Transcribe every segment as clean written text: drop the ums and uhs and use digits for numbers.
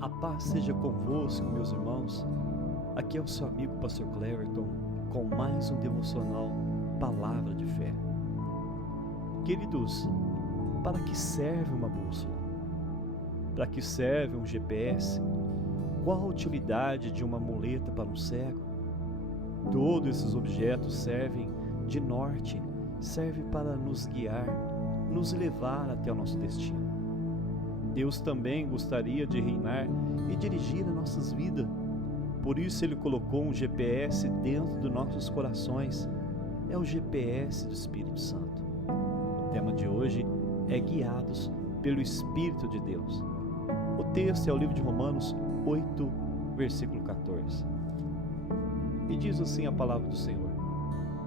A paz seja convosco, meus irmãos. Aqui é o seu amigo Pastor Cleverton com mais um devocional Palavra de Fé. Queridos, para que serve uma bússola? Para que serve um GPS? Qual a utilidade de uma muleta para um cego? Todos esses objetos servem de norte, servem para nos guiar, nos levar até o nosso destino. Deus também gostaria de reinar e dirigir as nossas vidas. Por isso Ele colocou um GPS dentro dos nossos corações. É o GPS do Espírito Santo. O tema de hoje é guiados pelo Espírito de Deus. O texto é o livro de Romanos 8, versículo 14. E diz assim a palavra do Senhor: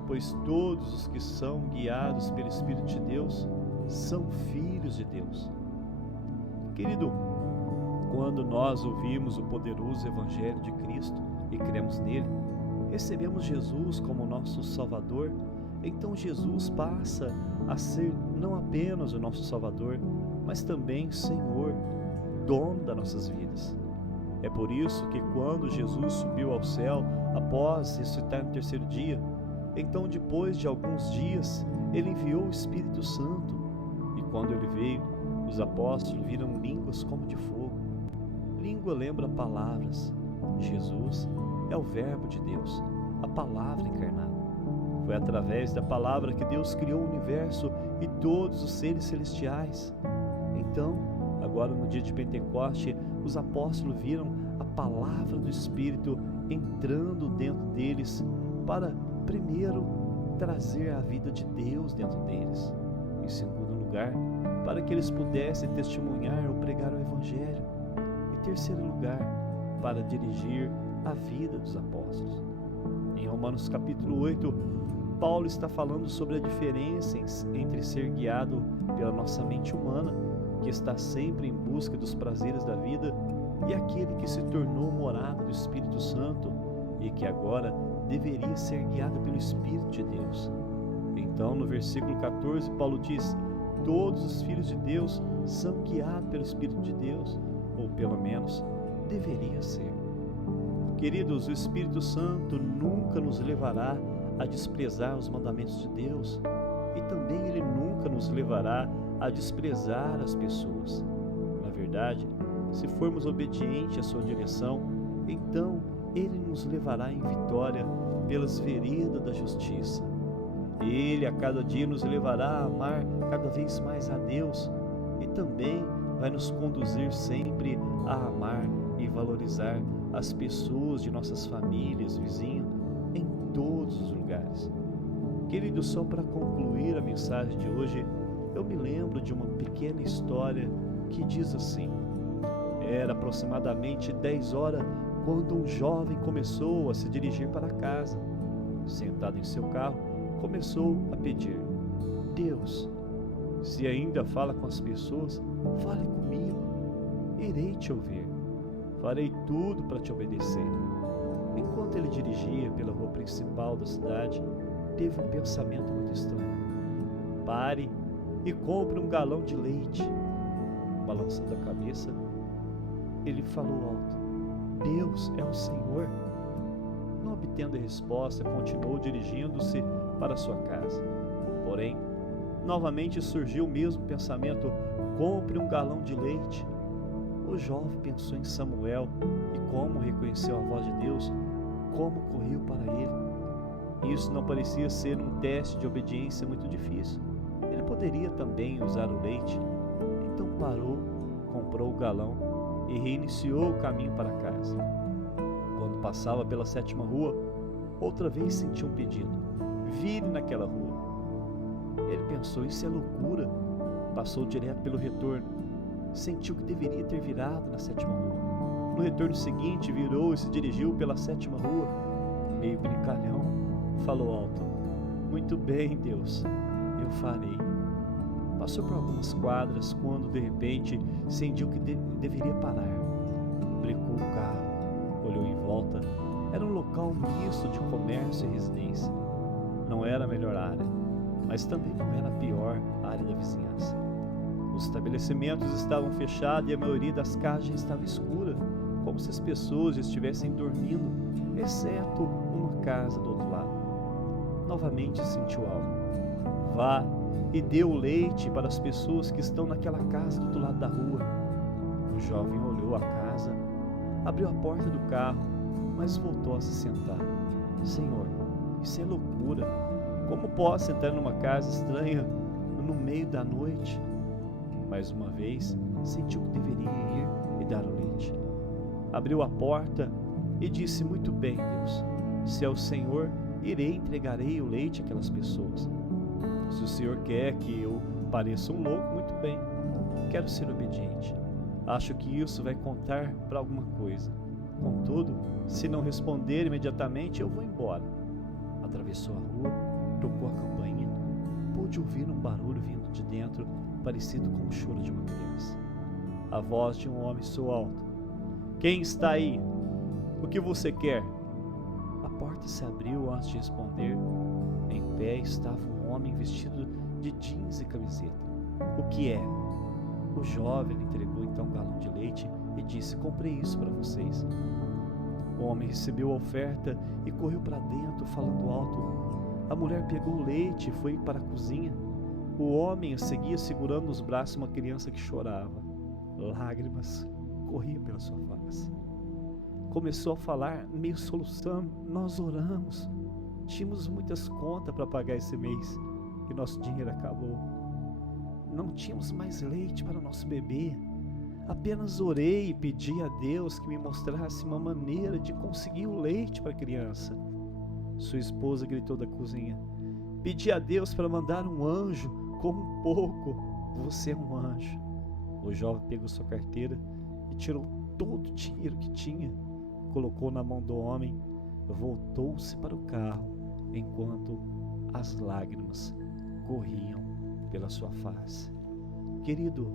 pois todos os que são guiados pelo Espírito de Deus são filhos de Deus. Querido, quando nós ouvimos o poderoso Evangelho de Cristo e cremos nele, recebemos Jesus como nosso Salvador, então Jesus passa a ser não apenas o nosso Salvador, mas também Senhor, dono das nossas vidas. É por isso que quando Jesus subiu ao céu, após ressuscitar no terceiro dia, então depois de alguns dias, Ele enviou o Espírito Santo, e quando Ele veio, os apóstolos viram línguas como de fogo. Língua lembra palavras. Jesus é o Verbo de Deus, a palavra encarnada. Foi através da palavra que Deus criou o universo e todos os seres celestiais. Então, agora no dia de Pentecoste, os apóstolos viram a palavra do Espírito entrando dentro deles para, primeiro, trazer a vida de Deus dentro deles. Em segundo lugar, para que eles pudessem testemunhar ou pregar o Evangelho. Em terceiro lugar, para dirigir a vida dos apóstolos. Em Romanos capítulo 8, Paulo está falando sobre a diferença entre ser guiado pela nossa mente humana, que está sempre em busca dos prazeres da vida, e aquele que se tornou morada do Espírito Santo e que agora deveria ser guiado pelo Espírito de Deus. Então, no versículo 14, Paulo diz: todos os filhos de Deus são guiados pelo Espírito de Deus, ou pelo menos deveria ser. Queridos, o Espírito Santo nunca nos levará a desprezar os mandamentos de Deus, e também Ele nunca nos levará a desprezar as pessoas. Na verdade, se formos obedientes à sua direção, então Ele nos levará em vitória pelas veredas da justiça. Ele a cada dia nos levará a amar cada vez mais a Deus e também vai nos conduzir sempre a amar e valorizar as pessoas de nossas famílias, vizinhos, em todos os lugares. Querido, só para concluir a mensagem de hoje, eu me lembro de uma pequena história que diz assim: era aproximadamente 10 horas quando um jovem começou a se dirigir para casa. Sentado em seu carro, começou a pedir: Deus, se ainda fala com as pessoas, fale comigo, irei te ouvir, farei tudo para te obedecer. Enquanto ele dirigia pela rua principal da cidade, teve um pensamento muito estranho: pare e compre um galão de leite. Balançando a cabeça, ele falou alto: Deus é o Senhor. Não obtendo a resposta, continuou dirigindo-se para sua casa. Porém, novamente surgiu o mesmo pensamento: compre um galão de leite. O jovem pensou em Samuel e como reconheceu a voz de Deus, como correu para ele. Isso não parecia ser um teste de obediência muito difícil. Ele poderia também usar o leite. Então parou, comprou o galão e reiniciou o caminho para casa. Quando passava pela 7ª rua, outra vez sentiu um pedido: vire naquela rua. Ele pensou: isso é loucura. Passou direto pelo retorno. Sentiu que deveria ter virado na 7ª rua. No retorno seguinte, virou e se dirigiu pela 7ª rua. Meio brincalhão, falou alto: muito bem, Deus, eu farei. Passou por algumas quadras quando de repente sentiu que deveria parar. Brecou o carro, olhou em volta. Era um local misto de comércio e residência. Não era a melhor área, mas também não era a pior área da vizinhança. Os estabelecimentos estavam fechados e a maioria das casas já estava escura, como se as pessoas já estivessem dormindo, exceto uma casa do outro lado. Novamente sentiu algo. Vá e dê o leite para as pessoas que estão naquela casa do outro lado da rua. O jovem olhou a casa, abriu a porta do carro, mas voltou a se sentar. Senhor, isso é loucura. Como posso entrar numa casa estranha no meio da noite? Mais uma vez, sentiu que deveria ir e dar o leite. Abriu a porta e disse: muito bem, Deus, se é o Senhor, irei e entregarei o leite àquelas pessoas. Se o Senhor quer que eu pareça um louco, muito bem, quero ser obediente. Acho que isso vai contar para alguma coisa. Contudo, se não responder imediatamente, eu vou embora. Atravessou a rua, tocou a campainha, pôde ouvir um barulho vindo de dentro, parecido com o choro de uma criança. A voz de um homem soou alto: quem está aí? O que você quer? A porta se abriu antes de responder. Em pé estava um homem vestido de jeans e camiseta. O que é? O jovem lhe entregou então um galão de leite e disse: comprei isso para vocês. O homem recebeu a oferta e correu para dentro, falando alto. A mulher pegou o leite e foi para a cozinha. O homem a seguia segurando nos braços uma criança que chorava. Lágrimas corriam pela sua face. Começou a falar, meio soluçando: nós oramos. Tínhamos muitas contas para pagar esse mês e nosso dinheiro acabou. Não tínhamos mais leite para o nosso bebê. Apenas orei e pedi a Deus que me mostrasse uma maneira de conseguir o leite para a criança. Sua esposa gritou da cozinha: pedi a Deus para mandar um anjo com um pouco. Você é um anjo. O jovem pegou sua carteira e tirou todo o dinheiro que tinha, colocou na mão do homem, voltou-se para o carro, enquanto as lágrimas corriam pela sua face. Querido,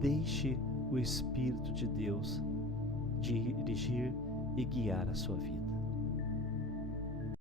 deixe o Espírito de Deus dirigir e guiar a sua vida.